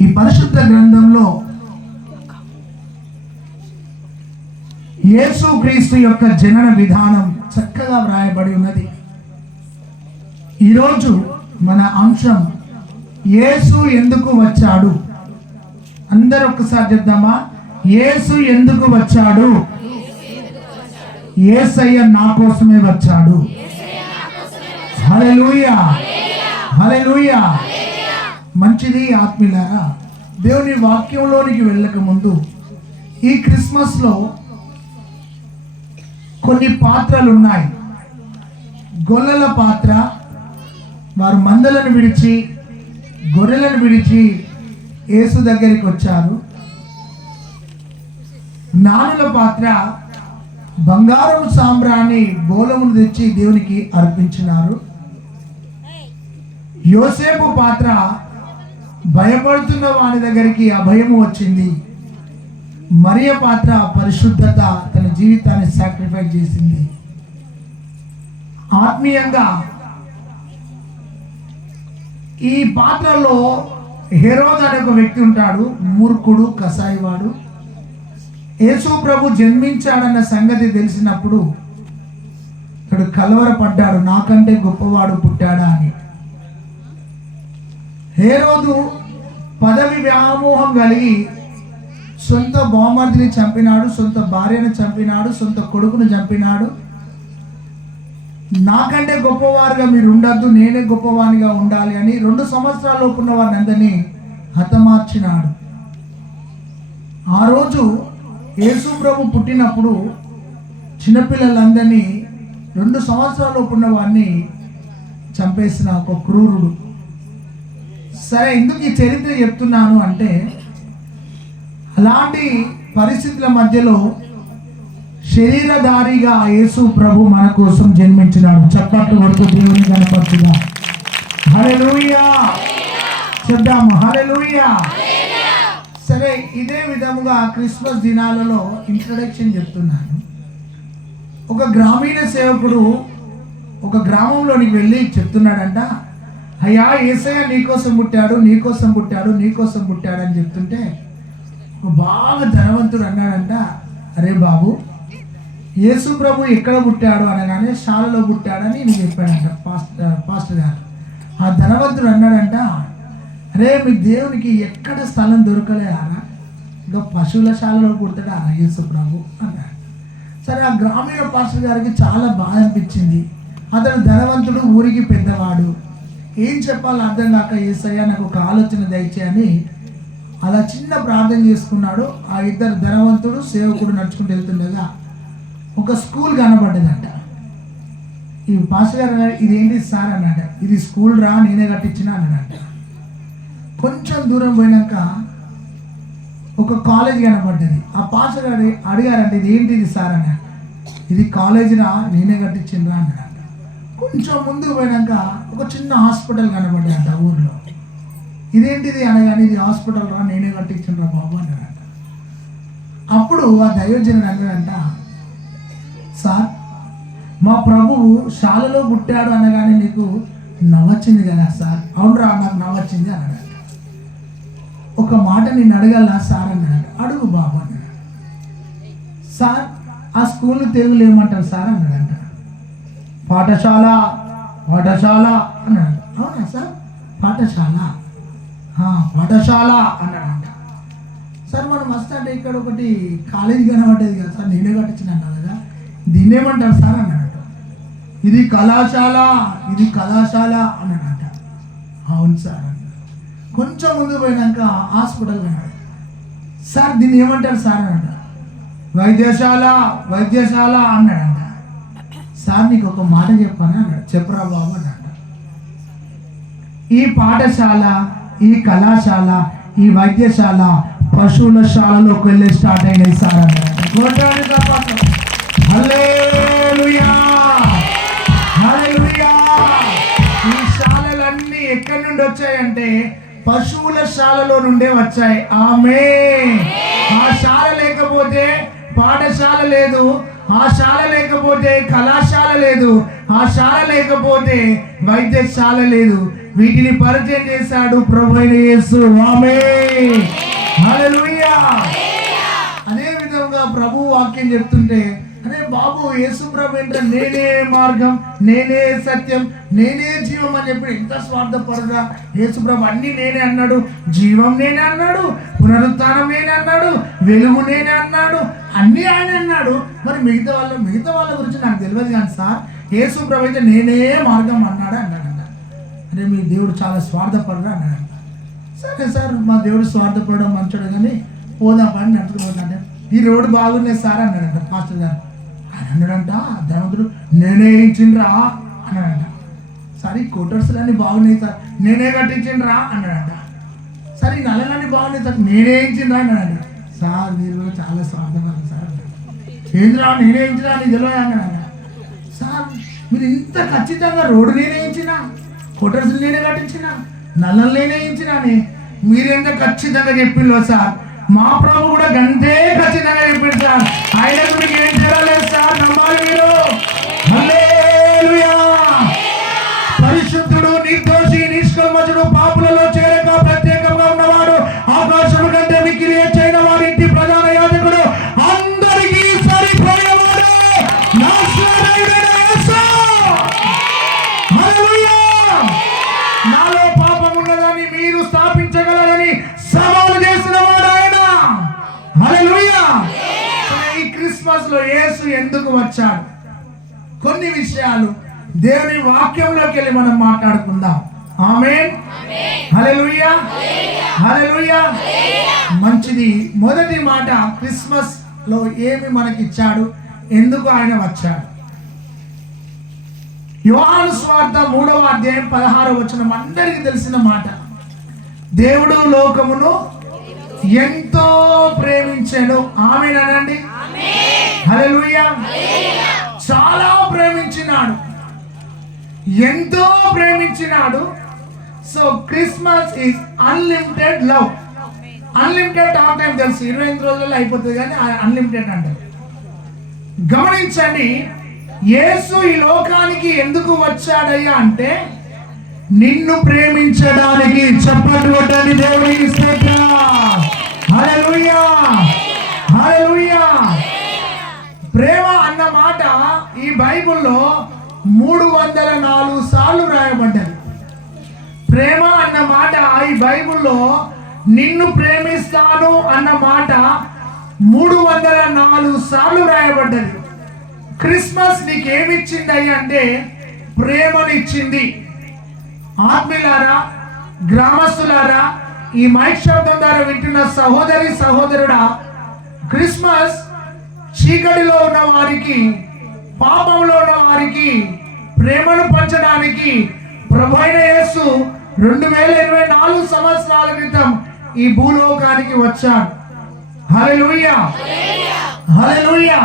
ఈ పరిశుద్ధ గ్రంథంలో యేసుక్రీస్తు యొక్క జనన విధానం చక్కగా వ్రాయబడి ఉన్నది. ఈరోజు మన అంశం యేసు ఎందుకు వచ్చాడు. అందరూ ఒక్కసారి చెప్దామా? యేసు ఎందుకు వచ్చాడు? యేసయ్య నా కోసమే వచ్చాడు. హల్లెలూయా, హల్లెలూయా. మంచిది ఆత్మీయులారా. దేవుని వాక్యంలోనికి వెళ్ళక ముందు ఈ క్రిస్మస్లో కొన్ని పాత్రలు ఉన్నాయి. గొల్లల పాత్ర, వారు మందలను విడిచి గొర్రెలను విడిచి యేసు దగ్గరికి వచ్చారు. నానుల పాత్ర, బంగారం సాంబ్రాణి బోలమును తెచ్చి దేవునికి అర్పించినారు. యోసేపు పాత్ర, భయపడుతున్న వాని దగ్గరికి అభయము వచ్చింది. మరియ పాత్ర, పరిశుద్ధత, తన జీవితాన్ని సాక్రిఫైస్ చేసింది. ఆత్మీయంగా ఈ పాత్రలో హెరోద్ అనే ఒక వ్యక్తి ఉంటాడు, మూర్ఖుడు, కసాయివాడు. యేసు ప్రభు జన్మించాడన్న సంగతి తెలిసినప్పుడు అతడు కలవరపడ్డాడు, నాకంటే గొప్పవాడు పుట్టాడా అని. హేరోదు పదవి వ్యామోహం కలిగి సొంత బామర్దిని చంపినాడు, సొంత భార్యను చంపినాడు, సొంత కొడుకును చంపినాడు. నాకంటే గొప్పవారుగా మీరు ఉండద్దు, నేనే గొప్పవానిగా ఉండాలి అని 2 సంవత్సరాల లోపున్న వారిని అందరినీ హతమార్చినాడు. ఆ రోజు యేసు ప్రభు పుట్టినప్పుడు చిన్నపిల్లలందరినీ 2 సంవత్సరాల లోపున్న వారిని చంపేసిన ఒక క్రూరుడు. సరే, ఎందుకు ఈ చరిత్ర చెప్తున్నాను అంటే, అలాంటి పరిస్థితుల మధ్యలో శరీరధారిగా యేసు ప్రభు మన కోసం జన్మించినాడు. చప్పట్లు కొడుతూ దేవుని గణపతిగా హల్లెలూయా చెప్దాము, హల్లెలూయా. సరే, ఇదే విధముగా క్రిస్మస్ దినాలలో ఇంట్రడక్షన్ చెప్తున్నాను. ఒక గ్రామీణ సేవకుడు ఒక గ్రామంలోనికి వెళ్ళి చెప్తున్నాడంట, అయ్యా యేసయ్య నీకోసం పుట్టాడు, నీకోసం పుట్టాడు, నీకోసం పుట్టాడు అని చెప్తుంటే బాగా ధనవంతుడు అన్నాడంట, అరే బాబు, యేసు ప్రభు ఎక్కడ పుట్టాడు అనగానే శాలలో పుట్టాడని నేను చెప్పాడంట పాస్టర్ గారు. ఆ ధనవంతుడు అన్నాడంట, అరే మీ దేవునికి ఎక్కడ స్థలం దొరకలేదా, ఇంకా పశువుల శాలలో పుడతాడా యేసు ప్రభు అన్నాడు. సరే, ఆ గ్రామీణ పాస్టర్ గారికి చాలా బాధ అనిపించింది. అతడు ధనవంతుడు, ఊరికి పెద్దవాడు, ఏం చెప్పాలో అర్థం కాక యేసయ్య నాకు ఒక ఆలోచన దయచేయని అలా చిన్న ప్రార్థన చేసుకున్నాడు. ఆ ఇద్దరు ధనవంతుడు సేవకుడు నడుచుకుంటూ వెళ్తుండగా ఒక స్కూల్ కనబడ్డదంట. ఈ పాస్టర్ గారు ఇదేంటి సార్ అన్నాడు. ఇది స్కూల్ రా, నేనే కట్టించిన అన్నాడంట. కొంచెం దూరం పోయినాక ఒక కాలేజ్ కనబడ్డది. ఆ పాస్టర్ గారు అడిగారంట, ఇది ఏంటిది సార్ అన్నాడు. ఇది కాలేజ్ రా, నేనే కట్టించిండ్రా అన్నాడంట. కొంచెం ముందుకు పోయినాక ఒక చిన్న హాస్పిటల్ కనబడ్డాయంట ఊర్లో. ఇదేంటిది అనగానే, ఇది హాస్పిటల్ రా, నేనే కట్టించిండ్రా బాబు అన్నాడంట. అప్పుడు ఆ దైవజనుడు అన్నాడంట, సార్ మా ప్రభువు శాలలో పుట్టాడు అనగానే నీకు నవ్వొచ్చింది కదా సార్. అవునరా, నాకు నవ్వొచ్చింది అన్నాడంట. ఒక మాట నేను అడగల సార్ అన్నాడు. అడుగు బాబు అన్నాడు. సార్ ఆ స్కూల్ని తెలుగులో ఏమంటారు సార్ అన్నాడంట. పాఠశాల, పాఠశాల అన్నాడు. అవునా సార్, పాఠశాల, పాఠశాల అన్నాడంట. సార్ మనం వస్తా అంటే ఇక్కడ ఒకటి కాలేజీ కనబడ్డది కదా సార్, నేనే కట్టించిన అన్నా కదా, దీన్ని ఏమంటారు సార్ అన్నాడంట. ఇది కళాశాల, ఇది కళాశాల అన్నాడంట. అవును సార్ అన్నాడు. కొంచెం ముందు పోయినాక హాస్పిటల్ అన్నాడు. సార్ దీన్ని ఏమంటారు సార్ అన్నాడు. వైద్యశాల, వైద్యశాల అన్నాడంట. సార్ నీకు ఒక మాట చెప్పాను అన్నాడు. చెప్పరా బాబు అన్నాడు. ఈ పాఠశాల, ఈ కళాశాల, ఈ వైద్యశాల పశువుల శాలలోకి వెళ్ళి స్టార్ట్ అయినాయి సార్ అన్నాడు. హల్లెలూయా, హల్లెలూయా. ఈ శాలలన్నీ ఎక్కడి నుండి వచ్చాయంటే పశువుల శాలలో నుండే వచ్చాయి. ఆమేన్. ఆ శాల లేకపోతే పాఠశాల లేదు, ఆ శాల లేకపోతే కళాశాల లేదు, ఆ ఆ శాల లేకపోతే వైద్యశాల లేదు. వీటిని పరిచయం చేశాడు ప్రభు అయిన యేసు. ఆమేన్, హల్లెలూయా. అదే విధంగా ప్రభు వాక్యం చెప్తుంటే, అరే బాబు, యేసు ప్రభు ఏంటంటే నేనే మార్గం, నేనే సత్యం, నేనే జీవం అని చెప్పి ఎంత స్వార్థపరుగా యేసు ప్రభు అన్ని నేనే అన్నాడు. జీవం నేనే అన్నాడు, పునరుత్థానం నేనే అన్నాడు, వెలుగు నేనే అన్నాడు, అన్ని ఆయన అన్నాడు. మరి మిగతా వాళ్ళ గురించి నాకు తెలియదు కానీ సార్, యేసు ప్రభు అయితే నేనే మార్గం అన్నాడు అన్నాడంట. అరే మీ దేవుడు చాలా స్వార్థపరుగా అన్నాడు. సరే సార్, మా దేవుడు స్వార్థపడడం మంచోడు కానీ పోదాం పని నడుచుకుపోతాంటే, ఈ రోడ్డు బాగున్నాయి సార్ అన్నాడంట పాస్టర్ గారు. ఆయన అన్నాడంట, దేవతడు నేనే ఇచ్చిండ్రా అన్నాడంట. సరే ఈ కోటర్స్లన్నీ బాగున్నాయి సార్, నేనే కట్టించిండ్రా అన్నాడంట. సరే ఈ నల్లలన్నీ బాగున్నాయి సార్, నేనే ఇచ్చిండ్రా అన్నాడంట. సార్ మీరు కూడా చాలా స్వార్థంగా సార్ అన్నాడు. ఏంద్రా నేనే ఇచ్చినా అని తెలియదు అన్నాడంట. సార్ మీరు ఇంత ఖచ్చితంగా రోడ్డు నేనే ఇచ్చినా, కోటర్స్ నేనే కట్టించిన, నల్లలు నేనే ఇచ్చినా అని మీరెంత ఖచ్చితంగా చెప్పిందో సార్, మా ప్రభు కూడా గంతే ఖచ్చితంగా చెప్పింది సార్. ఆయనకు మీకు ఏం చేయలేదు సార్, నమ్మాలి మీరు. హల్లెలూయా. పరిశుద్ధుడు, నిర్దోషి, నిష్కల్మషుడు, పాపులలో చేరక ప్రత్యేకంగా ఉన్నవాడు, ఆకాశము కంటే మిక్కిలి ఎత్తైన వాడి ఇంటి ప్రధాన యాజకుడు, అందరికీ సరిపోయేవాడు నజరేయుడైన యేసు. హల్లెలూయా. నాలో పాపం ఉన్నదని మీరు స్థాపించగలరని సవాలు చేసిన వాడు ఆయన. హల్లెలూయా. ఈ క్రిస్మస్ లో యేసు ఎందుకు వచ్చాడు? కొన్ని విషయాలు దేవుని వాక్యంలోకి వెళ్ళి మనం మాట్లాడుకుందాం. ఆమేన్, హల్లెలూయా, హల్లెలూయా. మంచిది. మొదటి మాట, క్రిస్మస్ లో ఏమి మనకి ఇచ్చాడు, ఎందుకు ఆయన వచ్చాడు? యోహాను సువార్త 3వ అధ్యాయం 16వ వచనం అందరికీ తెలిసిన మాట. దేవుడు లోకమును ఎంతో ప్రేమించాడు. ఆమేన్ అనండి. హల్లెలూయా. చాలా ప్రేమించినాడు, ఎంతో ప్రేమించినాడు. So Christmas is unlimited love. Unlimited talk time తెలుసు, 28 రోజుల్లో అయిపోతుంది, కానీ అన్లిమిటెడ్ అంటే గమనించండి. యేసు ఈ లోకానికి ఎందుకు వచ్చాడయ్యా అంటే నిన్ను ప్రేమించడానికి. చప్పట్లు కొట్టండి దేవునికి స్తోత్రం. హల్లెలూయా, హల్లెలూయా. ప్రేమ అన్న మాట ఈ బైబిల్లో 304 సార్లు రాయబడ్డది. ప్రేమ అన్న మాట ఈ బైబిల్లో నిన్ను ప్రేమిస్తాను అన్న మాట 304 సార్లు రాయబడ్డది. క్రిస్మస్ నీకేమిచ్చింది అయ్యా అంటే ప్రేమనిచ్చింది. ఆత్మీయులారా, గ్రామస్తులారా, ఈ మైక్ శబ్దం ద్వారా వింటున్న సహోదరి సహోదరుడా, క్రిస్మస్ చీకటిలో ఉన్న వారికి, పాపంలో ఉన్న వారికి ప్రేమను పంచడానికి ప్రభువైన యేసు 2024 సంవత్సరాల క్రితం ఈ భూలోకానికి వచ్చాడు. హల్లెలూయా, హల్లెలూయా.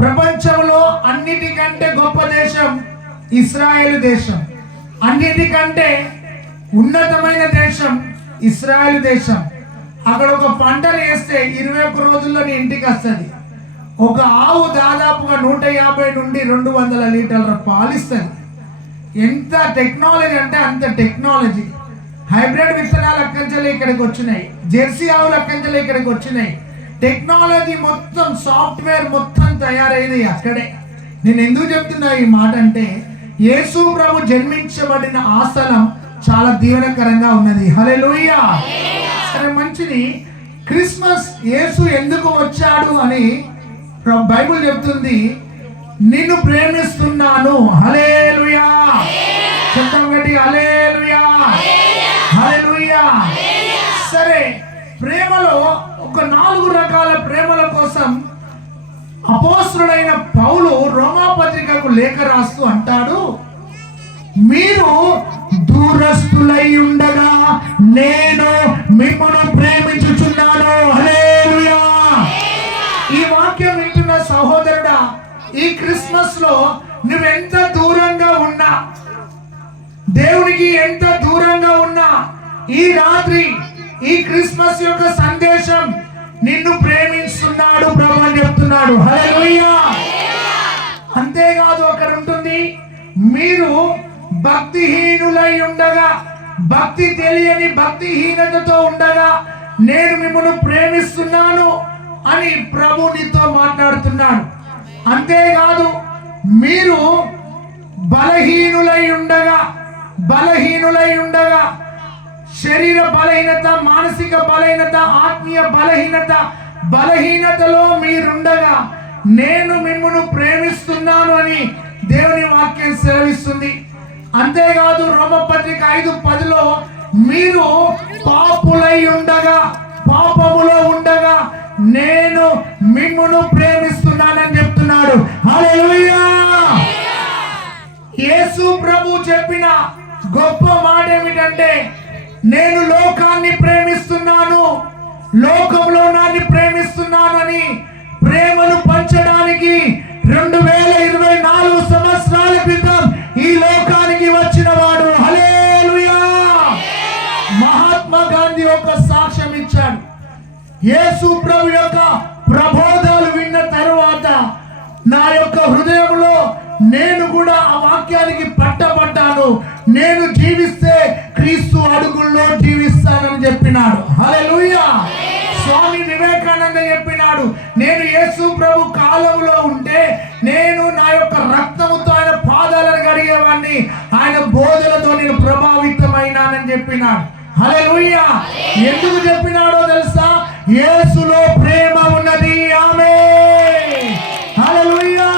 ప్రపంచంలో అన్నిటికంటే గొప్ప దేశం ఇశ్రాయేలు దేశం. అన్నిటికంటే ఉన్నతమైన దేశం ఇశ్రాయేలు దేశం. అక్కడ ఒక పంటను వేస్తే 21 రోజుల్లో నీ ఇంటికి వస్తుంది. ఒక ఆవు దాదాపుగా 150 నుండి 200 లీటర్ల పాలిస్తుంది. ఎంత టెక్నాలజీ అంటే అంత టెక్నాలజీ. హైబ్రిడ్ విత్తనాలు అక్కంచెలు ఇక్కడికి వచ్చినాయి, జెర్సీ ఆవులు అక్కంచెలు ఇక్కడికి వచ్చినాయి. టెక్నాలజీ మొత్తం, సాఫ్ట్వేర్ మొత్తం తయారైంది అక్కడే. నేను ఎందుకు చెప్తున్నా ఈ మాట అంటే యేసు ప్రభు జన్మించబడిన ఆ స్థలం చాలా దీవెనకరంగా ఉన్నది. హల్లెలూయా. సరే, మంచిది. క్రిస్మస్ యేసు ఎందుకు వచ్చాడు అని బైబిల్ చెప్తుంది. నిన్ను ప్రేమిస్తున్నాను. హల్లెలూయా. చెప్తాం గట్టి, హల్లెలూయా, హల్లెలూయా. సరే, ప్రేమలో ఒక 4 రకాల ప్రేమల కోసం అపోస్తలుడైన పౌలు రోమా పత్రికకు లేఖ రాస్తూ అంటాడు, మీరు దూరస్తులై ఉండగా నేను మిమ్మల్ని ప్రేమించుచున్నాను. హల్లెలూయా. ఈ వాక్యం వింటున్న సహోదరుడా, ఈ క్రిస్మస్ లో నువ్వెంత దూరంగా ఉన్నా, దేవునికి ఎంత దూరంగా ఉన్నా, ఈ రాత్రి ఈ క్రిస్మస్ యొక్క సందేశం నిన్ను ప్రేమిస్తున్నాడు ప్రభు అని చెప్తున్నాడు. హల్లెలూయా. అంతేకాదు, అక్కడ ఉంటుంది మీరు భక్తిహీనులై ఉండగా, భక్తి తెలియని భక్తిహీనతతో ఉండగా నేను మిమ్మల్ని ప్రేమిస్తున్నాను అని ప్రభు నీతో మాట్లాడుతున్నాడు. అంతేకాదు, మీరు బలహీనులై ఉండగా శరీర బలహీనత, మానసిక బలహీనత, ఆత్మీయ బలహీనతలో మీరుండగా నేను మిమ్మల్ని ప్రేమిస్తున్నాను అని దేవుని వాక్యం సెలవిస్తుంది. అంతేకాదు, రోమపత్రిక 5:10లో మీరు పాపులై ఉండగా, పాపములో ఉండగా నేను మిమ్మును ప్రేమిస్తున్నానని చెప్తున్నాడు. హల్లెలూయా! యేసు ప్రభు చెప్పిన గొప్ప మాట ఏమిటంటే, నేను లోకాన్ని ప్రేమిస్తున్నాను, లోకంలో నాన్ని ప్రేమిస్తున్నాను అని ప్రేమను పంచడానికి 2024 సంవత్సరాల క్రితం ఈ లోకానికి వచ్చిన వాడు. హల్లెలూయా! మహాత్మా గాంధీ ఒక సాక్ష్యం ఇచ్చాడు. యేసు ప్రభు యొక్క ప్రబోధాలు విన్న తరువాత నా యొక్క హృదయంలో నేను కూడా ఆ వాక్యానికి పట్టబడ్డాను. నేను జీవిస్తే క్రీస్తు అడుగుల్లో జీవిస్తానని చెప్పినాడు. హల్లెలూయా! స్వామి వివేకానంద చెప్పినాడు, నేను యేసు ప్రభు కాలంలో ఉంటే నేను నా యొక్క రక్తముతో ఆయన పాదాలను కడిగేవాడిని, ఆయన బోధలతో నేను ప్రభావితమైనానని చెప్పినాడు. హల్లెలూయా! ఎందుకు చెప్పినాడో తెలుసా? యేసులో ప్రేమ ఉన్నది. ఆమేన్! హల్లెలూయా!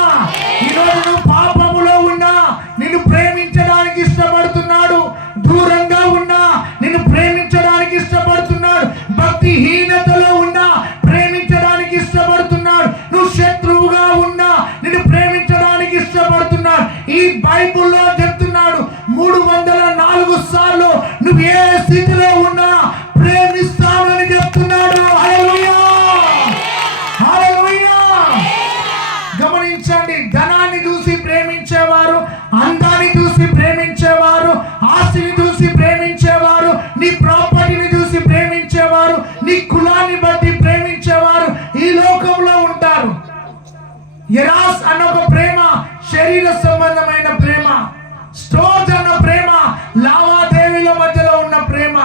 ఈరోజు నువ్వు పాపములో ఉన్నా నిన్ను ప్రేమించడానికి ఇష్టపడుతున్నాడు. దూరంగా ఉన్నా నిన్ను ప్రేమించడానికి ఇష్టపడుతున్నాడు. భక్తిహీనతలో ఉన్నా ప్రేమించడానికి ఇష్టపడుతున్నాడు. నువ్వు శత్రువుగా ఉన్నా నిన్ను ప్రేమించడానికి ఇష్టపడుతున్నాడు. ఈ బైబిల్లో చెప్తున్నాడు 304 సార్లు నువ్వు ఏ స్థితిలో ఉన్నా ప్రేమిస్తానని చెప్తున్నాడు. హల్లెలూయా! హల్లెలూయా! గమనించండి, ధనాన్ని చూసి ప్రేమించేవారు, అందాన్ని చూసి ప్రేమించేవారు, ఆస్తిని చూసి ప్రేమించేవారు, నీ ప్రాపర్టీని చూసి ప్రేమించేవారు, నీ కులాన్ని బట్టి ప్రేమించేవారు ఈ లోకంలో ఉంటారు. ఎరాస్ అన్న ఒక ప్రేమ శరీర సంబంధమైన ప్రేమ, స్టోర్స్ అన్న ప్రేమ లావాదేవీల మధ్యలో ఉన్న ప్రేమ.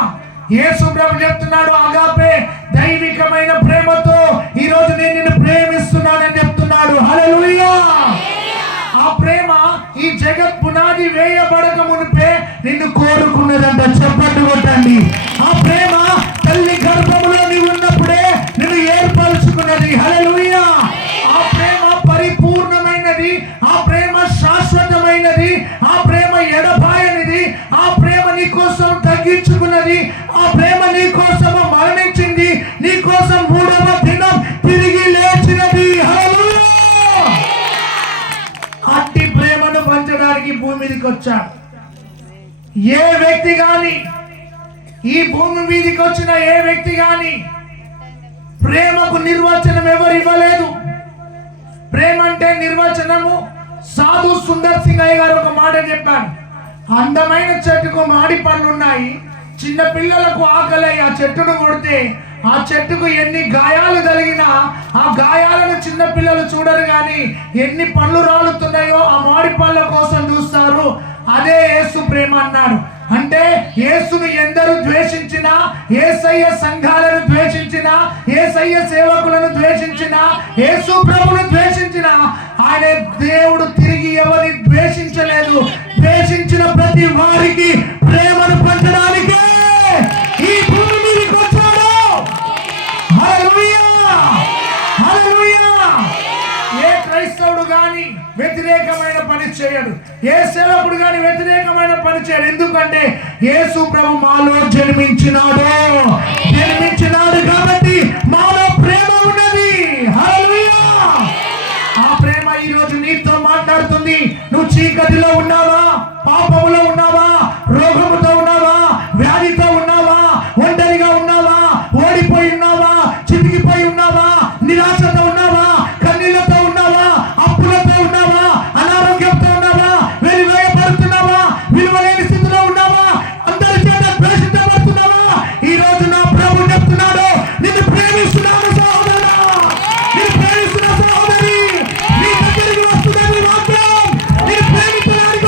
యేసు ప్రభు చెప్తున్నాడు, అగాపే దైవికమైన ప్రేమతో ఈ రోజు నేను నిన్ను ప్రేమిస్తున్నానని చెప్తున్నాడు. హల్లెలూయా! ఆ ప్రేమ ఈ జగత్ పునాది వేయబడక మునిపే నిన్ను కోరుకున్నదంట. చెప్పండి కొట్టండి. ఆ ప్రేమ తల్లి గర్భములో నీవు ఉన్నప్పుడే నిన్ను ఏర్పరచుకున్నది. హల్లెలూయా! ఆ ప్రేమ పరిపూర్ణమైనది, ఆ ప్రేమ శాశ్వతమైనది, ఆ ప్రేమ ఎడబాయనిది, ఆ ప్రేమ నీ కోసం తగ్గించుకున్నది, ఆ ప్రేమ నీ కోసం మరణించింది, నీ కోసం 3వ దినం తిరిగి లేచినది. హల్లెలూయా! అట్టి ప్రేమను పంచడానికి భూమి మీదకి వచ్చాడు. ఏ వ్యక్తి గాని, ఈ భూమి మీదకి వచ్చిన ఏ వ్యక్తి గాని ప్రేమకు నిర్వచనం ఎవరు ఇవ్వలేదు. ప్రేమ అంటే నిర్వచనము సాధు సుందర్ సింగయ్య గారు ఒక మాట చెప్పారు. అందమైన చెట్టుకు మాడి పండ్లు ఉన్నాయి, చిన్న పిల్లలకు ఆకలి ఆ చెట్టును కొడితే ఆ చెట్టుకు ఎన్ని గాయాలు కలిగినా ఆ గాయాలను చిన్న పిల్లలు చూడరు, కానీ ఎన్ని పండ్లు రాలుతున్నాయో ఆ మాడి పండ్ల కోసం చూస్తారు. అదే యేసు ప్రేమ అన్నాడు. అంటే యేసును ఎందరు ద్వేషించినా, యేసయ్య సంఘాలను ద్వేషించినా, యేసయ్య సేవకులను ద్వేషించినా, యేసు ప్రభువును ద్వేషించినా ఆయన దేవుడు తిరిగి ఎవరిని ద్వేషించలేదు. ద్వేషించిన ప్రతి వారికి ప్రేమను పంచడానికే ఈ భూమి మీదకి వచ్చాడు. హల్లెలూయా! హల్లెలూయా! ఏ క్రైస్తవుడు గాని వ్యతిరేకమైన పని చేయడు, ఏ సేవకుడు గాని వ్యతిరేకమైన పని చేయడు. ఎందుకంటే యేసు ప్రభు మాలో జన్మించినాడు కాబట్టి మాలో ప్రేమ ఉన్నది. హల్లెలూయా! ఆ ప్రేమ ఈ రోజు నీతో మాట్లాడుతుంది. నువ్వు చీకటిలో ఉన్నావా, పాపములో ఉన్నావా, రోగముతో ఉన్నావా, వ్యాధితో ఉన్నావా, ఒంటరిగా ఉన్నావా, ఓడిపోయి ఉన్నావా, చితికిపోయి ఉన్నావా, నిరాశతో ఉన్నావా, కన్నీళ్లతో ఉన్నావా, అప్పులతో ఉన్నావా, అనారోగ్యంతో ఉన్నావా, వెలివేయబడుతున్నావా, విలువలేని స్థితిలో ఉన్నావా, అందరి చేత ద్వేషించబడుతున్నావా, ఈ రోజు నా ప్రభు చెప్తున్నాడు, నిన్ను ప్రేమిస్తున్నాను సహోదరా, నిన్ను ప్రేమిస్తున్న సహోదరి, నీ దగ్గరికి వస్తున్నది వాక్యం, నిన్ను ప్రేమించడానికి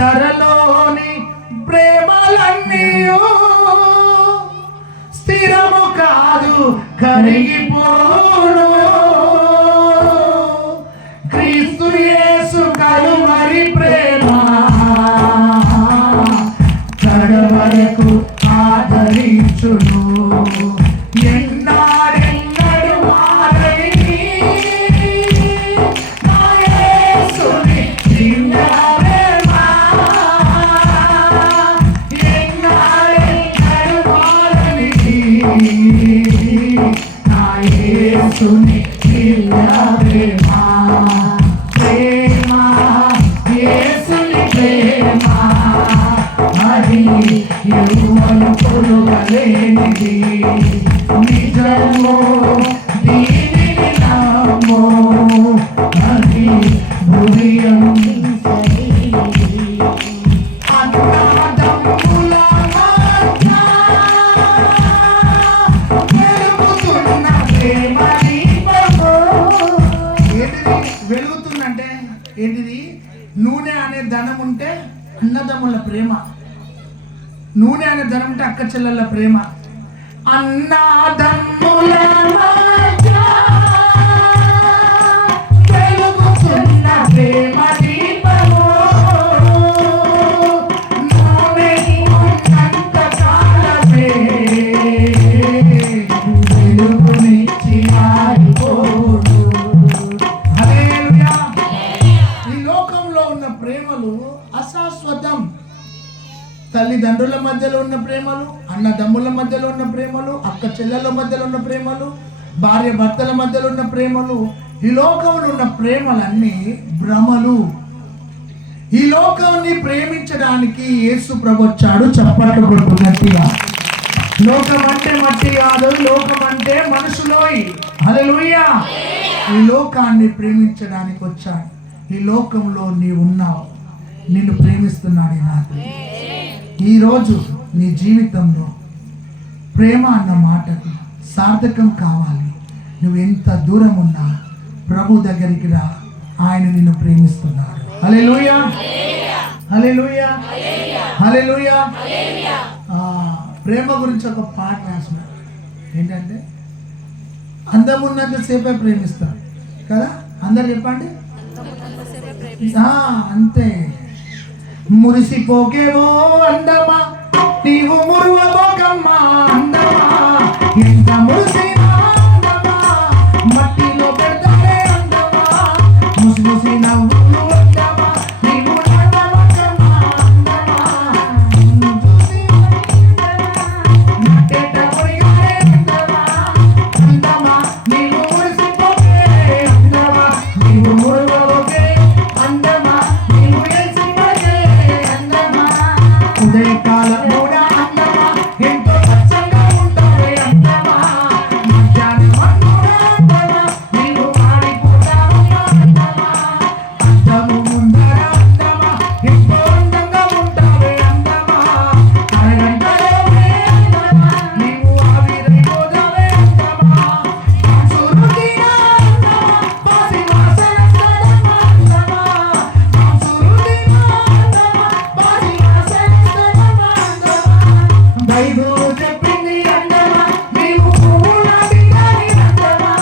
ధరలోని ప్రేమలన్నీ స్థిరము కాదు, కరిగిపోను. క్రీస్తు యేసు కలువరి ప్రేమ కడవరకు ఆదరించును. ఎన్నాడెన్నడు మారని నా యేసుని దివ్య ప్రేమ. ఎన్నాడెన్నడు మారని నా యేసుని దివ్య ప్రేమ. ప్రేమ యేసుని ప్రేమ అది ఎవ్వరు పొరుగలేనిది. నిజము దీనిని నమ్ము, అది హృదయం అన్నదమ్ముల మధ్య వెలుగుతున్న ప్రేమ దీపము. ఏంటిది వెలుగుతుందంటే ఏంటిది? నూనె అనే ధనం ఉంటే అన్నదమ్ముల ప్రేమ, నూనె అనే ధనం ఉంటే అక్క చెల్లెళ్ళ ప్రేమ. అన్నదమ్ముల మధ్య వెలుగుతున్న ప్రేమ దీపము. నూనె ఉన్నంత కాలమే వెలుగునిచ్చి ఆరిపోదు. హల్లెలూయా. ఈ లోకంలో ఉన్న ప్రేమలు అశాశ్వతం. తల్లిదండ్రుల మధ్యలో ఉన్న ప్రేమలు, అన్నదమ్ముల మధ్యలో ఉన్న ప్రేమలు, అక్క చెల్లెల మధ్యలో ఉన్న ప్రేమలు, భార్య భర్తల మధ్యలో ఉన్న ప్రేమలు, ఈ లోకంలో ఉన్న ప్రేమలన్నీ భ్రమలు. ఈ లోకాన్ని ప్రేమించడానికి యేసు ప్రభు వచ్చాడు. చప్పట్లు కొట్టు గట్టిగా. లోకం అంటే మట్టి కాదు, లోకం అంటే మనుషులోయి. హల్లెలూయా. ఈ లోకాన్ని ప్రేమించడానికి వచ్చాడు. ఈ లోకంలో నీవు ఉన్నావు, నిన్ను ప్రేమిస్తున్నాడు ఈనాడు. ఈరోజు నీ జీవితంలో ప్రేమ అన్న మాటకు సార్థకం కావాలి. నువ్వు ఎంత దూరం ఉన్నా ప్రభు దగ్గరికి రా, ఆయన నిన్ను ప్రేమిస్తున్నాడు. హల్లెలూయా, హల్లెలూయా, హల్లెలూయా. ప్రేమ గురించి ఒక పాట రాసిన ఏంటంటే, అందం ఉన్నంతసేపే ప్రేమిస్తాడు కదా. అందరు చెప్పండి. అంతే. మురిసిపోకేవో అందమా, నీవు మురువబోకమ్మా అందమా. ఎంత మురిసినా అందమా, మట్టిలో పెడతానే అందమా. ముసిముసి నవ్వులు అందమా, నీవు నవ్వబోకమ్మా అందమా. చూసి నట్టేట మురిగానే అందమా. అందమా నీవు మురిసిపోకే అందమా, నీవు మురువబోకే అందమా, నీవు ఉదయకాలం కూడా అందమా, ఎంతో స్వచ్ఛంగా ఉంటావే అందమా. మధ్యాహ్నం కూడా అందమా, నీవు మాడిపోతావమ్మా అందమా. అద్దము ముందర అందమా, ఎంతో అందంగా ఉంటావే అందమా. అరగంటలోనే అందమా, నీవు ఆవిరైపోతావే అందమా. సురుదిన అందమా, పాసి వాసన అందమా అందమా. సురుదిన అందమా, పాసి వాసన బైబిల్ చెప్పింది అందమా, నీవు పువ్వులాంటి దాని అందమా.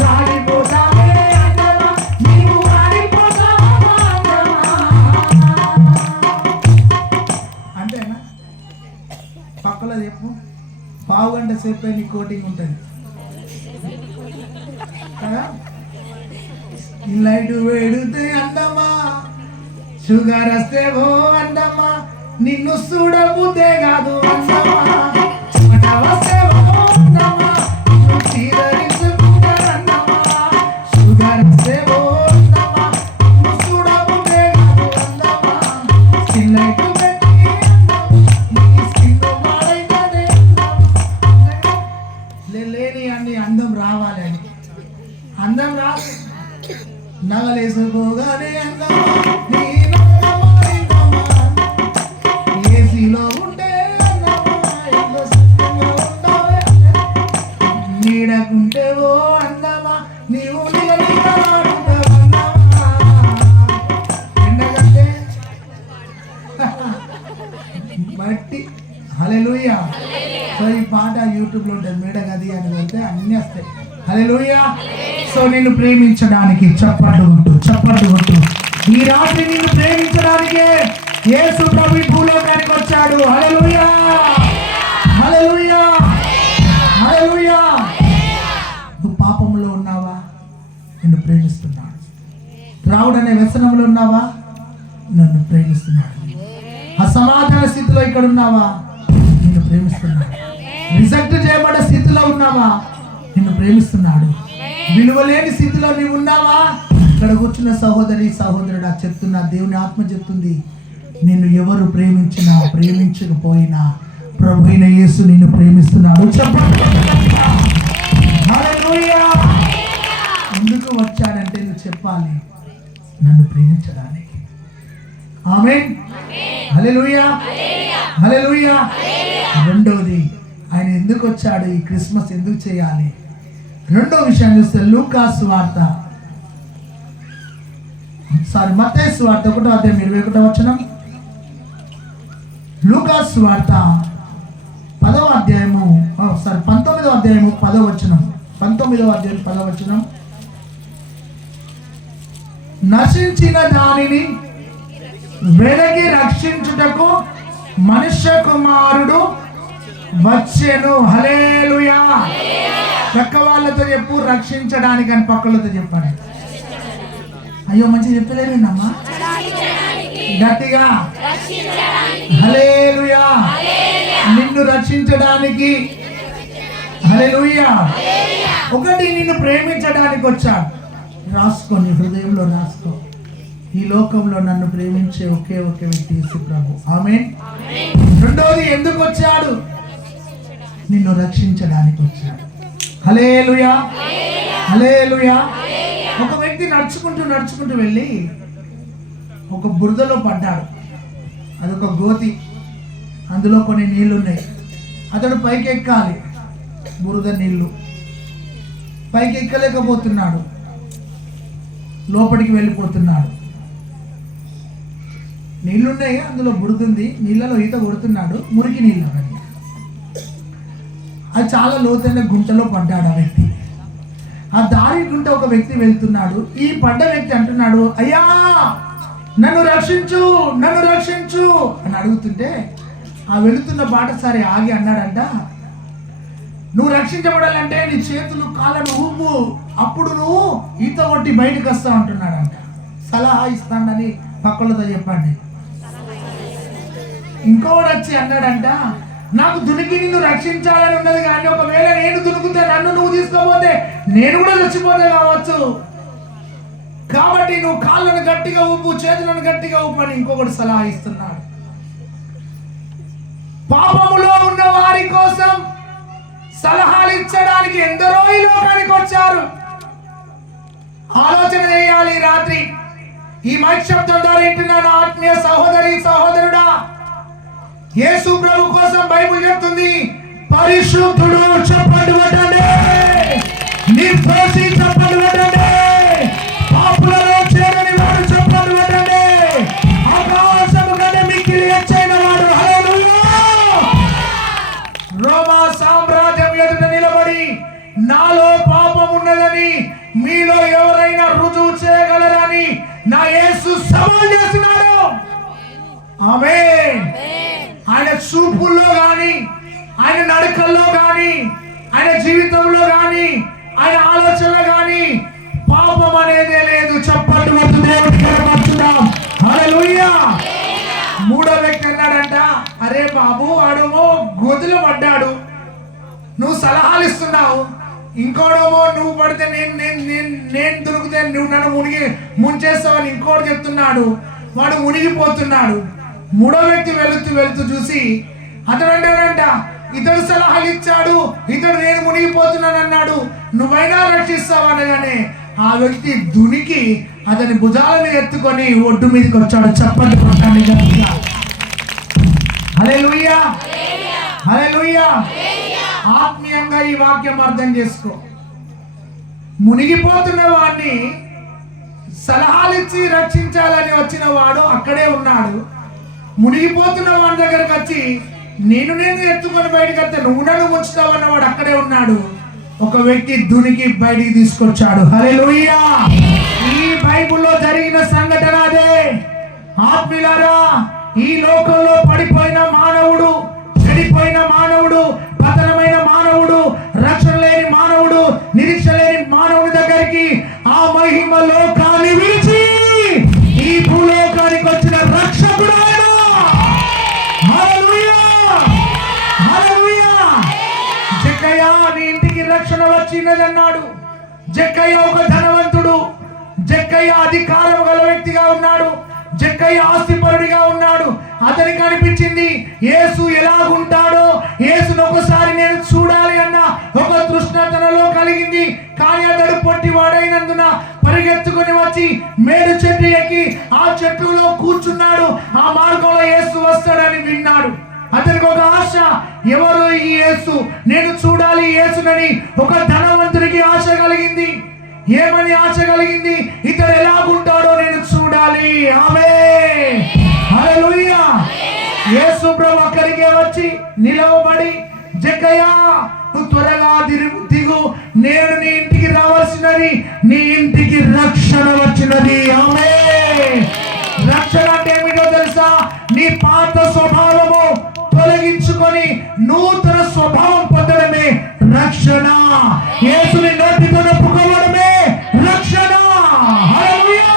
రాలిపోతావే అందమా, నీవు రాలిపోతావా అందమా. అంతేనా? పక్కలో చెప్పు. పావు గంట సేపే నీ కోటింగ్ ఉంటుంది కదా. లైట్ వేడితే అందమా, షుగర్ వస్తే ఓ అందమా. నిన్ను చూడబుద్దే కాదు అందమా. చెమట వస్తే ఓ అందమా, నిన్ను చీదరించుకుంటారు అందమా. షుగర్ వస్తే ఓ అందమా, నిన్ను చూడబుద్దే కాదు అందమా. స్కిన్ లైట్ పెట్టి అందమా, నీ స్కిన్ మారైతే లేని అన్ని అందం రావాలి అని. అందం రాదు, నగలేసుకోగానే అందమా. నీ ఏసీలో ఉంటే నీడకుంటే ఓ అందమా, నీవు ఎండకంటే హల్లెలూయా. సో ఈ పాట యూట్యూబ్లో ఉంటుంది, మేడ గది అని వెళ్తే అన్నీ వస్తాయి. హల్లెలూయా. సో నిన్ను ప్రేమించడానికి చప్పట్లు కొట్టు. ఈ రాత్రి నిన్ను ప్రేమించడానికే యేసు ప్రభు భూలోకానికి వచ్చాడు. హల్లెలూయా, హల్లెలూయా, హల్లెలూయా. నువ్వు పాపంలో ఉన్నావా? నిన్ను ప్రేమిస్తున్నాడు. రావుడనే వ్యసనంలో ఉన్నావా? నన్ను ప్రేమిస్తున్నాడు. అసమాధాన స్థితిలో ఇక్కడ ఉన్నావా? నిన్ను ప్రేమిస్తున్నాడు. రిజెక్ట్ చేయబడ్డ స్థితిలో ఉన్నావా? నిన్ను ప్రేమిస్తున్నాడు. విలువలేని స్థితిలో నీవు ఉన్నావా? ఇక్కడ కూర్చున్న సహోదరుడా చెప్తున్నా, దేవుని ఆత్మ చెప్తుంది, నిన్ను ఎవరు ప్రేమించినా ప్రేమించకపోయినా ప్రభు అయిన యేసు నిన్ను ప్రేమిస్తున్నాడు. చెప్పండి. హల్లెలూయా. ఎందుకు వచ్చాడంటే నువ్వు చెప్పాలి, నన్ను ప్రేమించడానికి. ఆమేన్. హల్లెలూయా, హల్లెలూయా. రెండోది, ఆయన ఎందుకు వచ్చాడు, ఈ క్రిస్మస్ ఎందుకు చేయాలి? రెండో విషయం చూస్తే లూకాసు వార్త, మత్తయి సువార్త 1:21 లూకాసు వార్త 19వ అధ్యాయము 10వ నశించిన దానిని వెలకి రక్షించుటకు మనుష్య కుమారుడు వచ్చెను. హల్లెలూయా. పక్క వాళ్ళతో చెప్పు, రక్షించడానికి అని పక్కలతో చెప్పండి. అయ్యో మంచి చెప్పలేదమ్మా, గట్టిగా. హల్లెలూయా. నిన్ను రక్షించడానికి. హల్లెలూయా. ఒకటి, నిన్ను ప్రేమించడానికి వచ్చాడు. రాసుకోని హృదయంలో రాసుకో, ఈ లోకంలో నన్ను ప్రేమించే ఒకే వ్యక్తి యేసు ప్రభు. ఆమేన్. రెండోది, ఎందుకు వచ్చాడు? నిన్ను రక్షించడానికి వచ్చాడు. హల్లెలూయా, హల్లెలూయా. ఒక వ్యక్తి నడుచుకుంటూ వెళ్ళి ఒక బురదలో పడ్డాడు. అదొక గోతి, అందులో కొన్ని నీళ్లు ఉన్నాయి. అతడు పైకి ఎక్కాలి, బురద నీళ్లు, పైకి ఎక్కలేకపోతున్నాడు, లోపలికి వెళ్ళిపోతున్నాడు. నీళ్లున్నాయి, అందులో బురదుంది, నీళ్ళలో ఈత కొడుతున్నాడు, మురికి నీళ్ళు అవన్నీ. అది చాలా లోతైన గుంటలో పడ్డాడు ఆ వ్యక్తి. ఆ దారి గుంట ఒక వ్యక్తి వెళ్తున్నాడు. ఈ పడ్డ వ్యక్తి అంటున్నాడు, అయ్యా నన్ను రక్షించు, నన్ను రక్షించు అని అడుగుతుంటే ఆ వెళుతున్న బాటసారి ఆగి అన్నాడంట, నువ్వు రక్షించబడాలంటే నీ చేతులు కాళ్ళను ఊపు, అప్పుడు నువ్వు ఈత కొట్టి బయటకు వస్తావు అంటున్నాడంట. సలహా ఇస్తానని పక్కలతో చెప్పండి. ఇంకోటి వచ్చి అన్నాడంట, నాకు దునికి నిన్ను రక్షించాలని ఉన్నది, కానీ ఒకవేళ నేను దునుకుతే నన్ను నువ్వు తీసుకోపోతే నేను కూడా చచ్చిపోతే కావచ్చు, కాబట్టి నువ్వు కాళ్ళను గట్టిగా ఊపు, చేతులను గట్టిగా ఊపు అని ఇంకొకటి సలహా ఇస్తున్నాడు. పాపములో ఉన్న వారి కోసం సలహాలు ఇచ్చడానికి ఎందరో ఈ లోకానికి వచ్చారు. ఆలోచన చేయాలి. రాత్రి ఈ మైక్ శబ్దం ద్వారా వింటున్నాను ఆత్మీయ సహోదరుడా, యేసు ప్రభు కోసం బైబిల్ చెప్తుంది, పరిశుద్ధుడు చెప్పండి కొట్టండి, నిర్దోషి చెప్పండి కొట్టండి, పాపులలో చేరని వాడు చెప్పండి కొట్టండి, ఆకాశము కంటే మిక్కిలి ఎత్తైన వాడు. హల్లెలూయా. రోమా సామ్రాజ్యం ఎదుట నిలబడి నాలో పాపం ఉన్నదని మీలో ఎవరైనా రుజువు చేయగలరని నా యేసు సవాల్ చేస్తున్నాడు. ఆమేన్. ఆయన చూపుల్లో కానీ, ఆయన నడకల్లో కానీ, ఆయన జీవితంలో కానీ, ఆయన ఆలోచనలో కానీ పాపం అనేదే లేదు. చప్పట్లు కొట్టు దేవుడికి కనపరుచుదాం. హల్లెలూయా. మూడో వ్యక్తి అన్నాడంట, అరే బాబు వాడేమో గోతిలో పడ్డాడు, నువ్వు సలహాలు ఇస్తున్నావు. ఇంకోడేమో నువ్వు పడితే నేను దొరికితే నువ్వు నన్ను ముంచేస్తావని ఇంకోటి చెప్తున్నాడు. వాడు మునిగిపోతున్నాడు. మూడో వ్యక్తి వెళుతూ చూసి అతడు అంటాడంట, ఇతడు సలహాలు ఇచ్చాడు, ఇతడు నేను మునిగిపోతున్నాను అన్నాడు, నువ్వైనా రక్షిస్తావు అనగానే ఆ వ్యక్తి దునికి అతని భుజాల మీద ఎత్తుకొని ఒడ్డు మీదకి వచ్చాడు. చెప్పండి కొట్టండి గట్టిగా. హల్లెలూయా, హల్లెలూయా. ఆత్మీయంగా ఈ వాక్యం అర్థం చేసుకో. మునిగిపోతున్న వాడిని సలహాలు ఇచ్చి రక్షించాలని వచ్చిన వాడు అక్కడే ఉన్నాడు. మునిగిపోతున్న వాడి దగ్గరకు వచ్చి నేను ఎత్తుకొని బయటకు వస్తే నువ్వు నన్ను ఉంచుతావన్నవాడు అక్కడే ఉన్నాడు. ఒక వ్యక్తి దునికి బయటికి తీసుకొచ్చాడు. హల్లెలూయా. ఈ బైబిల్లో జరిగిన సంఘటన అదే. ఆత్మీయులారా, ఈ లోకంలో పడిపోయిన మానవుడు, చెడిపోయిన మానవుడు, పతనమైన మానవుడు, రక్షణ లేని మానవుడు, నిరీక్ష లేని మానవుడి దగ్గరికి ఆ మహిమ లోకాన్ని విడిచి ఈ భూలోకానికి వచ్చిన రక్షకుడు ఆయన. హల్లెలూయా, హల్లెలూయా. జక్కయ్య, నీ ఇంటికి రక్షణ వచ్చినదన్నాడు. జక్కయ్య ఒక ధనవంతుడు, జక్కయ్య అధికారం గల వ్యక్తిగా ఉన్నాడు, జక్కయ్య ఆస్తిపరుడిగా ఉన్నాడు. అతనికి అనిపించింది యేసు ఎలాగుంటాడో, యేసును ఒకసారి నేను చూడాలి అన్న ఒక తృష్ణ తనలో కలిగింది. కానీ అతడు పొట్టివాడైనందున పరిగెత్తుకుని వచ్చి మేడు చెట్టు ఎక్కి ఆ చెట్టులో కూర్చున్నాడు. ఆ మార్గంలో యేసు వస్తాడని విన్నాడు. అతనికి ఒక ఆశ, ఎవరు ఈ యేసు, నేను చూడాలి యేసునని ఒక ధనవంతుడికి ఆశ కలిగింది. ఏమని ఆశ కలిగింది? ఇతడు ఎలాగుంటాడో నేను చూడాలి. ఆమేన్, హల్లెలూయా. యేసు ప్రభు అక్కడికే వచ్చి నిలవబడి, జక్కయ్య నువ్వు త్వరగా దిగు, నేను నీ ఇంటికి రావాల్సినది, నీ ఇంటికి రక్షణ వచ్చినది. ఆమేన్. రక్షణ అంటే ఏమిటో తెలుసా? నీ పాత స్వభావము తొలగించుకొని నూతన స్వభావం పొందడమే రక్షణ. యేసుని నోటితో ఒప్పుకోవడమే రక్షణ. హల్లెలూయా.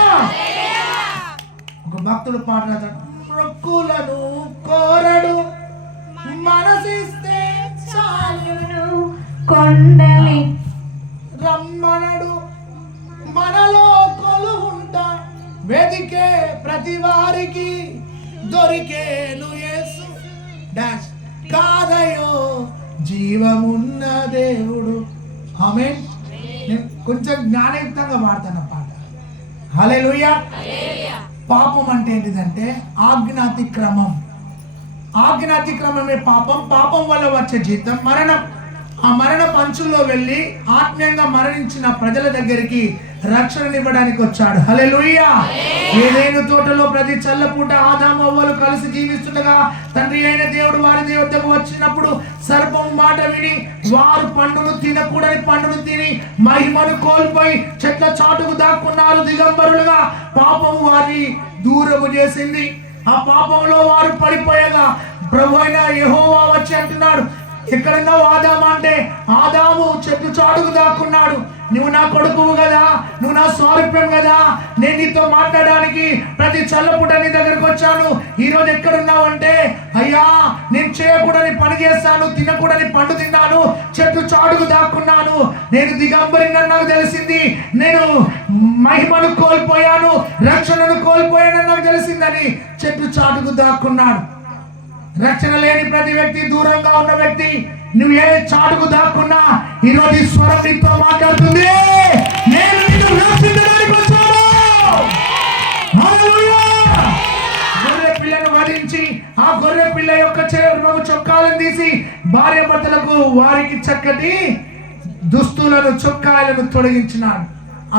ఒక భక్తుడు పాడుతాడు, మొక్కులను కోరడు, మనసిస్తే చాలును, కొండలి రమ్మనడు, మనలో కొలువుంటా, వెదికే ప్రతి వారికి దొరికేను యేసు డాష్ కాదయో జీవమున్న దేవుడు. ఆమేన్. నేను కొంచెం జ్ఞానయుక్తంగా వాడతాను పాట. హల్లెలూయా. పాపం అంటే ఏంటిదంటే ఆజ్ఞాతిక్రమం. ఆజ్ఞాతిక్రమమే పాపం. పాపం వల్ల వచ్చే జీతం మరణం. ఆ మరణ పంచుల్లో వెళ్ళి ఆత్మీయంగా మరణించిన ప్రజల దగ్గరికి రక్షణనివ్వడానికి వచ్చాడు. హల్లెలూయా. ఏదైనా తోటలో ప్రతి చల్లపూట ఆదాము అవ్వలు కలిసి జీవిస్తుండగా తండ్రి అయిన దేవుడు వారి దేవుడికి వచ్చినప్పుడు సర్పం మాట విని వారు పండును తినకూడని పండును తిని మహిమను కోల్పోయి చెట్ల చాటుకు దాక్కున్నారు దిగంబరులుగా. పాపము వారిని దూరము చేసింది. ఆ పాపంలో వారు పడిపోయగా ప్రభు అయిన యెహోవా వచ్చి అంటున్నాడు, ఎక్కడున్నావు ఆదాము అంటే, ఆదాము చెట్టు చాటుకు దాక్కున్నాడు. నువ్వు నా కొడుకువు కదా, నువ్వు నా స్వారూప్యం కదా, నేను నీతో మాట్లాడడానికి ప్రతి చల్లపుట నీ దగ్గరకు వచ్చాను. ఈరోజు ఎక్కడున్నావు అంటే, అయ్యా నేను చేయకూడని పని చేస్తాను, తినకూడని పండు తిన్నాను, చెట్టు చాటుకు దాక్కున్నాను, నేను దిగంబరిని నాకు తెలిసింది, నేను మహిమను కోల్పోయాను, రక్షణను కోల్పోయానని నాకు తెలిసిందని చెట్టు చాటుకు దాక్కున్నాడు. రక్షణ లేని ప్రతి వ్యక్తి, దూరంగా ఉన్న వ్యక్తి, నువ్వు ఏ చాటుకు దాక్కున్నా ఈరోజు ఈ స్వరం నీతో మాట్లాడుతుంది, నేను నిన్ను రక్షించడానికి వచ్చాను. హల్లెలూయా. గొర్రె పిల్లను వధించి ఆ గొర్రె పిల్ల యొక్క చొక్కాలను తీసి భార్య భర్తలకు వారికి చక్కటి దుస్తులను చొక్కాలను తొలగించినాడు.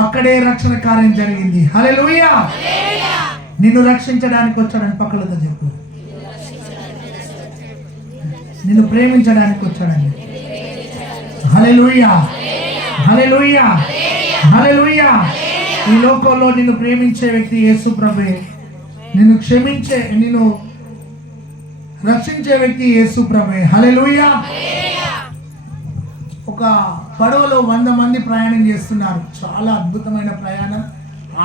అక్కడే రక్షణ కార్యం జరిగింది. హల్లెలూయా. నిన్ను రక్షించడానికి వచ్చాడని పక్కలతో చెప్పు. నిన్ను ప్రేమించడానికి వచ్చాడండి. హల్లెలూయా, హల్లెలూయా, హల్లెలూయా. ఈ లోకంలో నిన్ను ప్రేమించే వ్యక్తి యేసు ప్రభువే. నిన్ను క్షమించే, నిన్ను రక్షించే వ్యక్తి యేసు ప్రభువే. హల్లెలూయా. ఒక పడవలో 100 మంది ప్రయాణం చేస్తున్నారు. చాలా అద్భుతమైన ప్రయాణం,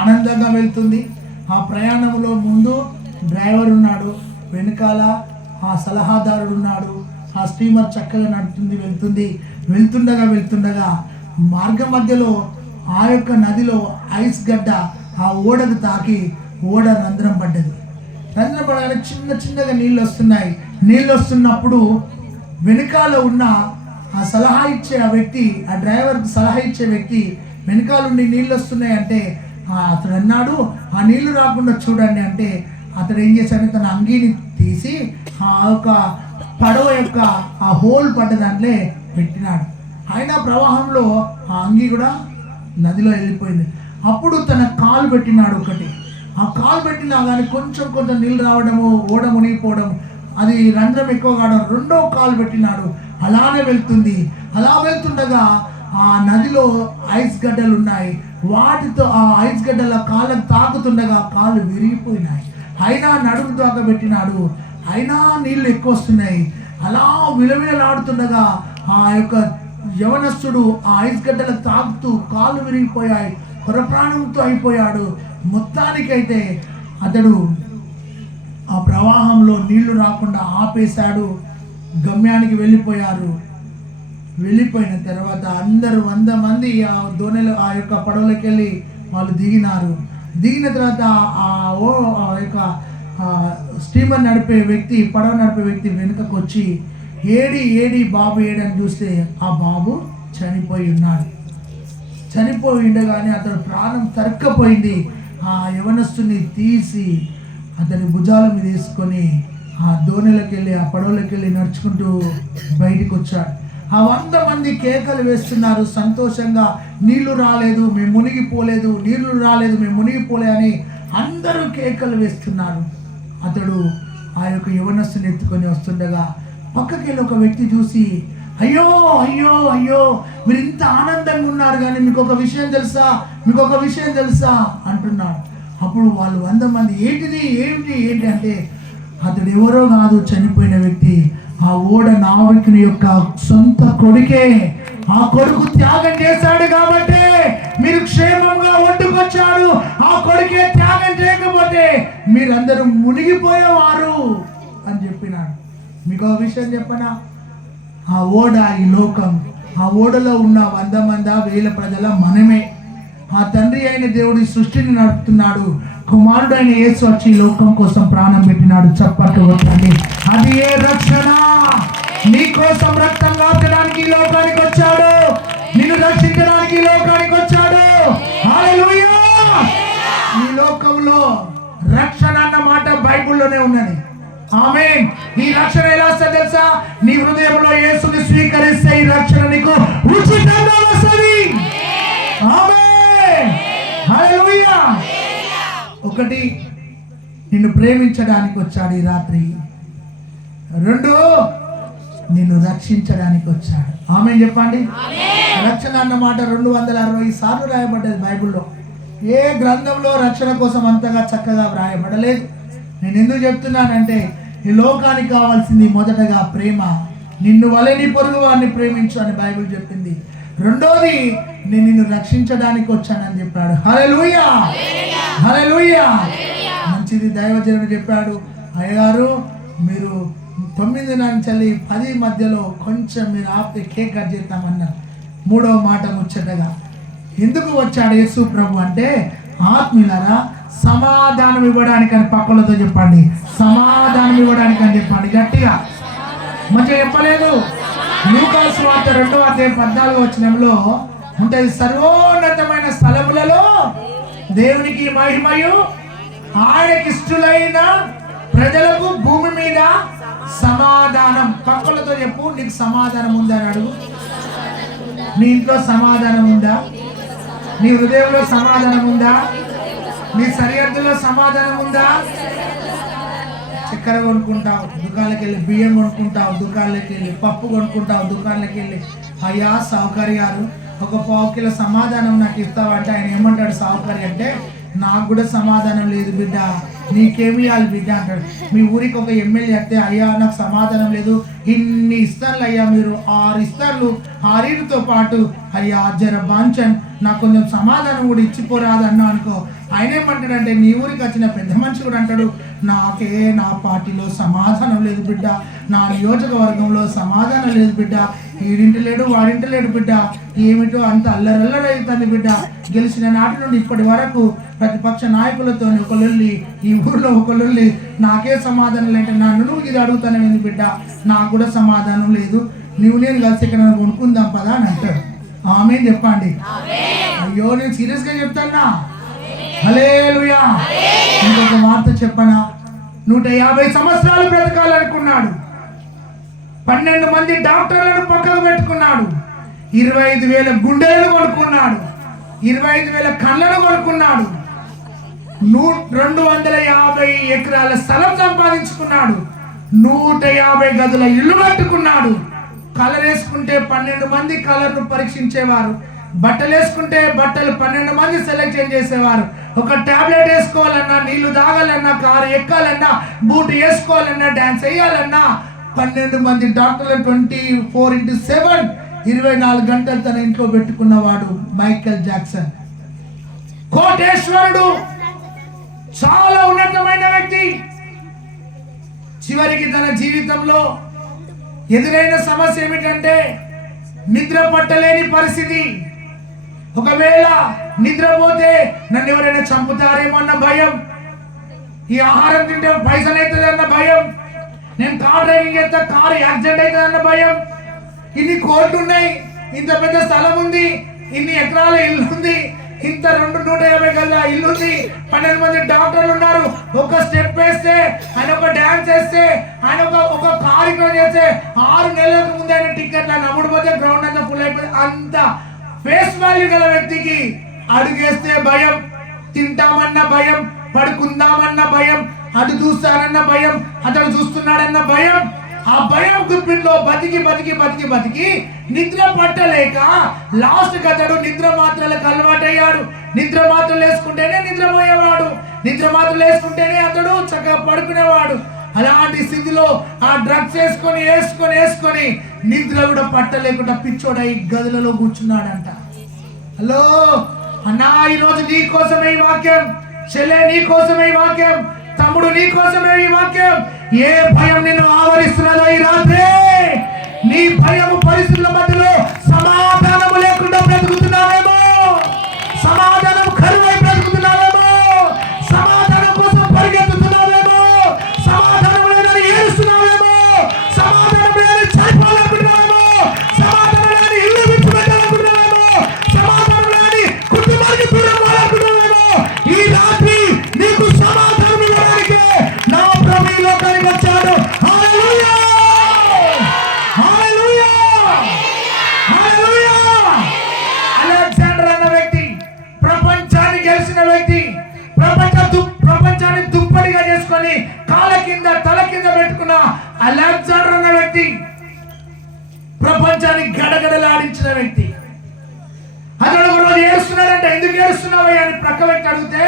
ఆనందంగా వెళ్తుంది. ఆ ప్రయాణంలో ముందు డ్రైవర్ ఉన్నాడు, వెనకాల ఆ సలహాదారుడు ఉన్నాడు. ఆ స్టీమర్ చక్కగా నడుతుంది, వెళ్తుండగా మార్గ మధ్యలో ఆ యొక్క నదిలో ఐస్ గడ్డ ఆ ఓడకు తాకి ఓడ రంధ్రం పడ్డది. రంధ్రం పడగానే చిన్నగా నీళ్ళు వస్తున్నప్పుడు వెనకాల ఉన్న ఆ సలహా ఇచ్చే ఆ వ్యక్తి, ఆ డ్రైవర్కి సలహా ఇచ్చే వ్యక్తి వెనకాలండి నీళ్ళు వస్తున్నాయంటే అతడు అన్నాడు, ఆ నీళ్లు రాకుండా చూడండి అంటే అతడు ఏం చేశాడంటే తన అంగీని తీసి ఆ యొక్క పడవ యొక్క ఆ హోల్ పడ్డ దాంట్లో పెట్టినాడు. అయినా ప్రవాహంలో ఆ అంగీ కూడా నదిలో వెళ్ళిపోయింది. అప్పుడు తన కాలు పెట్టినాడు ఒకటి. ఆ కాలు పెట్టినా కానీ కొంచెం నీళ్ళు రావడము, ఓడ మునిగిపోవడం, అది రంధ్రం ఎక్కువ కావడం రెండో కాలు పెట్టినాడు. అలానే వెళ్తుంది. అలా వెళ్తుండగా ఆ నదిలో ఐస్ గడ్డలు ఉన్నాయి. వాటితో ఆ ఐస్ గడ్డల కాళ్ళకు తాకుతుండగా కాళ్ళు విరిగిపోయినాయి. అయినా నడుము దాకా పెట్టినాడు. అయినా నీళ్లు ఎక్కువ వస్తున్నాయి. అలా విలవిలలాడుతుండగా ఆ యొక్క యవనస్తుడు ఆ ఐస్ గడ్డలకు తాకుతూ కాళ్ళు విరిగిపోయాయి. పరప్రాణంతో అయిపోయాడు. మొత్తానికైతే అతడు ఆ ప్రవాహంలో నీళ్లు రాకుండా ఆపేశాడు. గమ్యానికి వెళ్ళిపోయారు. వెళ్ళిపోయిన తర్వాత అందరూ 100 మంది ఆ దోణిలో ఆ యొక్క పడవలోకి వెళ్ళి వాళ్ళు దిగినారు. దిగిన తర్వాత ఆ యొక్క స్టీమర్ నడిపే వ్యక్తి, పడవ నడిపే వ్యక్తి వెనుకకు వచ్చి ఏడి బాబు ఏడని చూస్తే ఆ బాబు చనిపోయి ఉన్నాడు. చనిపోయి ఉండగానే అతడు ప్రాణం తరక్కపోయింది. ఆ యవనస్తుని తీసి అతని భుజాల మీద వేసుకొని ఆ దోణిలోకి వెళ్ళి ఆ పడవలోకి వెళ్ళి నడుచుకుంటూ బయటికి వచ్చాడు. ఆ 100 మంది కేకలు వేస్తున్నారు సంతోషంగా. నీళ్లు రాలేదు, మేము మునిగిపోలేదు, నీళ్లు రాలేదు, మేము మునిగిపోలే అని అందరూ కేకలు వేస్తున్నారు. అతడు ఆ యొక్క యవనస్తుని ఎత్తుకొని వస్తుండగా పక్కకి వెళ్ళి ఒక వ్యక్తి చూసి అయ్యో అయ్యో అయ్యో మీరు ఇంత ఆనందంగా ఉన్నారు కానీ మీకు ఒక విషయం తెలుసా అంటున్నాడు. అప్పుడు వాళ్ళు 100 మంది ఏంటి అంటే అతడు ఎవరో కాదు, చనిపోయిన వ్యక్తి, ఆ ఓడ నావికుని యొక్క సొంత కొడుకే. ఆ కొడుకు త్యాగం చేశాడు కాబట్టి మీరు క్షేమంగా ఒడ్డుకొచ్చాడు. ఆ కొడుకే త్యాగం చేయకపోతే మీరందరూ మునిగిపోయేవారు అని చెప్పినాడు. మీకు ఒక విషయం చెప్పనా? ఆ ఓడ ఈ లోకం. ఆ ఓడలో ఉన్న 100 మంది 1000 ప్రజల మనమే. ఆ తండ్రి అయిన దేవుడి సృష్టిని నడుపుతున్నాడు. కుమారుడైన యేసు వచ్చి ఈ లోకం కోసం ప్రాణం పెట్టినాడు. చప్పట్లు కొట్టండి. అది ఏ రక్షణ! నీ కోసం రక్తం కాచడానికి ఈ లోకానికి వచ్చాడు. నిన్ను రక్షించడానికి ఈ లోకానికి వచ్చాడు. హల్లెలూయా! ఈ లోకంలో రక్షణ అన్న మాట బైబిల్లోనే ఉన్నది. ఆమేన్. ఈ రక్షణ ఎలా వస్తుంది తెలుసా? నీ హృదయంలో యేసుని స్వీకరిస్తే ఈ రక్షణ నీకు ఉచితంగా వస్తుంది. ఆమేన్. హల్లెలూయా! ఒకటి, నిన్ను ప్రేమించడానికి వచ్చాడు ఈ రాత్రి. 2, నిన్ను రక్షించడానికి వచ్చాడు. ఆమేన్ చెప్పండి. రక్షణ అన్నమాట 260 సార్లు రాయబడ్డది బైబిల్లో. ఏ గ్రంథంలో రక్షణ కోసం అంతగా చక్కగా రాయబడలేదు. నేను ఎందుకు చెప్తున్నానంటే ఈ లోకానికి కావాల్సింది మొదటగా ప్రేమ. నిన్ను వలె నీ పొరుగు వారిని ప్రేమించు అని బైబిల్ చెప్పింది. రెండోది, నేను నిన్ను రక్షించడానికి వచ్చానని చెప్పాడు. హల్లెలూయా! హల్లెలూయా! మంచిది. దైవజనుడు చెప్పాడు, అయ్యగారు మీరు 9 నుంచి 10 మధ్యలో కొంచెం మీరు ఆపితే కేక్ కట్ చేద్దామన్నారు. 3వ మాట ముచ్చటగా ఎందుకు వచ్చాడు యేసు ప్రభు అంటే, ఆత్మీయులారా సమాధానం ఇవ్వడానికి అని పక్కలతో చెప్పండి. సమాధానం ఇవ్వడానికి అని చెప్పండి గట్టిగా. మంచిగా చెప్పలేదు. లూకా సువార్త 2వ అధ్యాయం 14వ వచనంలో ఉంటుంది, సర్వోన్నతమైన స్థలములలో దేవునికి మహిమయు ఆయనకి ఇష్టలైన ప్రజలకు భూమి మీద సమాధానం. పక్కలతో చెప్పు, నీకు సమాధానం ఉందా అని అడుగు. నీ ఇంట్లో సమాధానం ఉందా? నీ హృదయంలో సమాధానం ఉందా? నీ సరిహద్దులో సమాధానం ఉందా? చక్కెర కొనుక్కుంటావు, దుకాణాలకు వెళ్ళి బియ్యం కొనుక్కుంటావు, దుకాణాలకు వెళ్ళి పప్పు కొనుక్కుంటావు, దుకాణాలకు వెళ్ళి అయ్యా సావుకారి గారు ఒక 1/4 కిలో సమాధానం నాకు ఇస్తావంటే ఆయన ఏమంటాడు సావుకారి అంటే, నాకు కూడా సమాధానం లేదు బిడ్డ, నీకేమి ఇవ్వాలి బిడ్డ అంటాడు. మీ ఊరికి ఒక ఎమ్మెల్యే అయితే, అయ్యా నాకు సమాధానం లేదు, ఇన్ని ఇస్తానులు అయ్యా, మీరు 6 ఇస్తానులు 6తో పాటు అయ్యా జర బాంచన్ నాకు కొంచెం సమాధానం కూడా ఇచ్చిపోరాదు అన్నా అనుకో, ఆయన ఏమంటాడంటే, నీ ఊరికి వచ్చిన పెద్ద మనిషి కూడా అంటాడు, నాకే నా పార్టీలో సమాధానం లేదు బిడ్డ, నా నియోజకవర్గంలో సమాధానం లేదు బిడ్డ, వీడింటి లేడు వాడింటి లేడు బిడ్డ, ఏమిటో అంత అల్లరల్లరైతుంది బిడ్డ, గెలిచిన నాటి నుండి ఇప్పటి వరకు ప్రతిపక్ష నాయకులతో ఒకళ్ళొల్లి, ఈ ఊర్లో ఒకళ్ళొల్లి, నాకే సమాధానం లేదంటే నన్ను నువ్వు ఇది అడుగుతానేది బిడ్డ, నాకు కూడా సమాధానం లేదు, నువ్వు నేను కలిసి ఇక్కడ కొనుక్కుందాం పదా అని అంటాడు. ఆమేన్ చెప్పండి. అయ్యో నేను సీరియస్గా చెప్తానా? హల్లెలూయా! ఇంకొక వార్త చెప్పనా? 150 సంవత్సరాలు బ్రతకాలనుకున్నాడు. 12 మంది డాక్టర్లను పక్కకు పెట్టుకున్నాడు. 25,000 గుండెలను కొనుక్కున్నాడు. 25,000 కళ్ళను కొనుక్కున్నాడు. 250 ఎకరాల స్థలం సంపాదించుకున్నాడు. 150 గదుల ఇల్లు కట్టుకున్నాడు. కలర్ వేసుకుంటే 12 మంది కలర్ను పరీక్షించేవారు, బట్టలు వేసుకుంటే బట్టలు 12 మంది సెలెక్షన్ చేసేవారు. ఒక టాబ్లెట్ వేసుకోవాలన్నా, నీళ్లు తాగాలన్నా, కారు ఎక్కాలన్నా, బూట్ వేసుకోవాలన్నా, డాన్స్ వేయాలన్నా 12 మంది డాక్టర్లు 24/7 24 గంటలు తన ఇంట్లో పెట్టుకున్నవాడు మైకేల్ జాక్సన్. కోటేశ్వరుడు చాలా ఉన్నతమైన వ్యక్తి. చివరికి తన జీవితంలో ఎదురైన సమస్య ఏమిటంటే నిద్ర పట్టలేని పరిస్థితి. ఒకవేళ నిద్రపోతే నన్ను ఎవరైనా చంపుతారేమో అన్న భయం, ఈ ఆహారం తింటే పైసలు అవుతుంది అన్న భయం, నేను కార్ డ్రైవింగ్ చేస్తే కారు యాక్సిడెంట్ అవుతుంది అన్న భయం. ఇన్ని కోట్లు ఉన్నాయి, ఇంత పెద్ద స్థలం ఉంది, ఇన్ని ఎకరాల ఇల్లు ఉంది, ఇంత 150 గదుల ఇల్లు ఉంది, 12 మంది డాక్టర్లు ఉన్నారు. ఒక స్టెప్ వేస్తే ఆయన, ఒక డాన్స్ వేస్తే ఆయన, ఒక కార్యక్రమం చేస్తే 6 నెలలకు ముందు ఆయన టికెట్లు అమ్ముడు పోతే గ్రౌండ్ అంతా ఫుల్ అయిపోయింది. అంత ఫేస్ వాల్యూ గల వ్యక్తికి అడుగేస్తే భయం, తింటామన్న భయం, పడుకుందామన్న భయం, అటు చూస్తానన్న భయం, అతడు చూస్తున్నాడన్న భయం. ఆ భయం గుప్పిట్లో బతికి బతికి బతికి బతికి నిద్ర పట్టలేక లాస్ట్ అతడు నిద్ర మాత్రలకు అలవాటయ్యాడు. నిద్ర మాత్రలు వేసుకుంటేనే నిద్రపోయేవాడు, నిద్ర మాత్రలు వేసుకుంటేనే అతడు చక్కగా పడుకునేవాడు. అలాంటి స్థితిలో ఆ డ్రగ్స్ వేసుకొని నిద్ర కూడా పట్టలేకుండా పిచ్చోడై గదులలో కూర్చున్నాడంట. హలో అన్నా, ఈరోజు నీ కోసమే ఈ వాక్యం, చెల్లె నీ కోసమే ఈ వాక్యం, తమ్ముడు నీ కోసమే ఈ వాక్యం. ఏ భయం నిన్ను ఆవరిస్తున్నదో ఈ రాత్రి, నీ భయము పరిస్థితుల మధ్యలో సమాధానము లేకుండా బ్రతుకుతున్నావేమో, సమాధానం కరువై బ్రతుకుతున్నావేమో, సమాధానం కోసం పరిగెత్తుతున్నావేమో, సమాధానం లేదని ఏడుస్తున్నావేమో, సమాధానం లేదని చనిపోవాలనుకుంటున్నావేమో, సమాధానం లేని ఇల్లు విడిచిపెట్టాలనుకుంటున్నావేమో, సమాధానం లేని కుటుంబానికి దూరం అవ్వాలనుకుంటున్నావేమో. ఈ రాత్రి నీకు సమాధానం ఇవ్వడానికి నా ప్రభు ఈ లోకానికి వచ్చాడు. హల్లెలూయా, హల్లెలూయా, హల్లెలూయా. అలెగ్జాండర్ అన్న వ్యక్తి ప్రపంచాన్ని గెలిచిన వ్యక్తి, ప్రపంచాన్ని దుప్పటిగా చేసుకొని కాళ్ళ కింద తల కింద పెట్టుకున్న అలెగ్జాండర్ అన్న వ్యక్తి, ప్రపంచాన్ని గడగడలాడించిన వ్యక్తి. అతడు ఒక రోజు ఏడుస్తున్నాడంటే, ఎందుకు ఏడుస్తున్నావు అని ప్రక్క వ్యక్తి అడిగితే,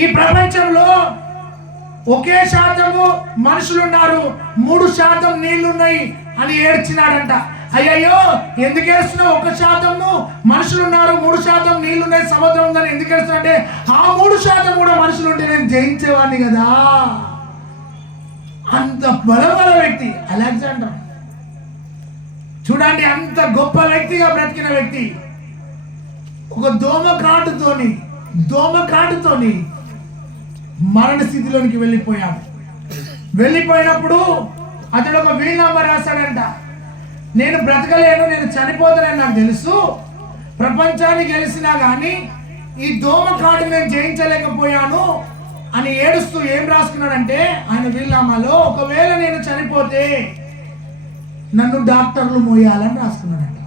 ఈ ప్రపంచంలో ఒకే శాతము మనుషులున్నారు, 3% నీళ్లున్నాయి అని ఏడ్చినాడంట. అయ్యయ్యో ఎందుకు ఏడుస్తున్నావు, 1% మనుషులున్నారు, 3% నీళ్లున్నాయి, సముద్రం ఉందని ఎందుకు ఏడుస్తున్నా అంటే, ఆ 3% కూడా మనుషులు ఉంటే నేను జయించేవాడిని కదా. అంత బలమైన వ్యక్తి అలెగ్జాండర్. చూడండి, అంత గొప్ప వ్యక్తిగా బ్రతికిన వ్యక్తి ఒక దోమకాటుతోని మరణ స్థితిలోనికి వెళ్ళిపోయాడు. వెళ్ళిపోయినప్పుడు అతడు ఒక వీలునామా రాశాడంట. నేను బ్రతకలేను, నేను చనిపోతానని నాకు తెలుసు, ప్రపంచాన్ని గెలిచినా కానీ ఈ దోమకాటు నేను జయించలేకపోయాను అని ఏడుస్తూ ఏం రాసుకున్నాడంటే ఆయన వీలునామాలో, ఒకవేళ నేను చనిపోతే నన్ను డాక్టర్లు మోయాలని రాసుకున్నాడంట.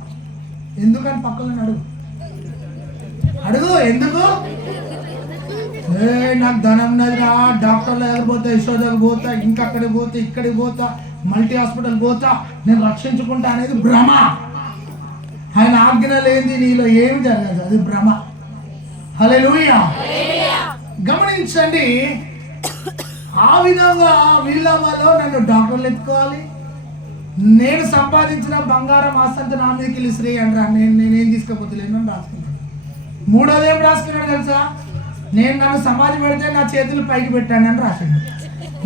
ఎందుకని పక్కన అడుగు ఎందుకు? నాకు ధనం ఉన్నదిరా, డాక్టర్ల దగ్గర పోతా, యశోదకు పోతా, ఇంకక్కడికి పోతా, ఇక్కడికి పోతా, మల్టీ హాస్పిటల్ పోతా, నేను రక్షించుకుంటా అనేది భ్రమ. ఆయన ఆజ్ఞ లేనిది నీలో ఏమి జరగదు, అది భ్రమ. హల్లెలూయా. గమనించండి, ఆ విధంగా వీళ్ళలో నన్ను డాక్టర్లు ఎత్తుకోవాలి, నేను సంపాదించిన బంగారం ఆస్తంతా నా మీదకి వెళ్ళి శ్రీ అంటారా, నేనేం తీసుకపోతలేను అని రాసుకున్నాను. మూడోది ఏం రాసుకున్నాడు తెలుసా? నేను నన్ను సమాధి పెడితే నా చేతులు పైకి పెట్టానని రాశాడు.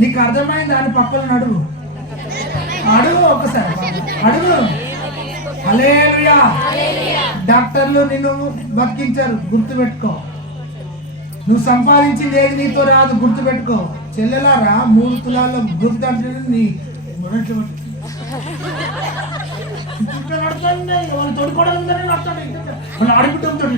నీకు అర్థమైంది? దాని పక్కన అడుగు ఒకసారి అడుగు. హల్లెలూయా. డాక్టర్లు నిన్ను బతికించారు, గుర్తుపెట్టుకో. నువ్వు సంపాదించింది ఏది నీతో రాదు, గుర్తుపెట్టుకో. చెల్లెలారా, 3 తులాల్లో గుర్తు నీ తోడుకోవడం ఉందని అడుగుతుంటాడు.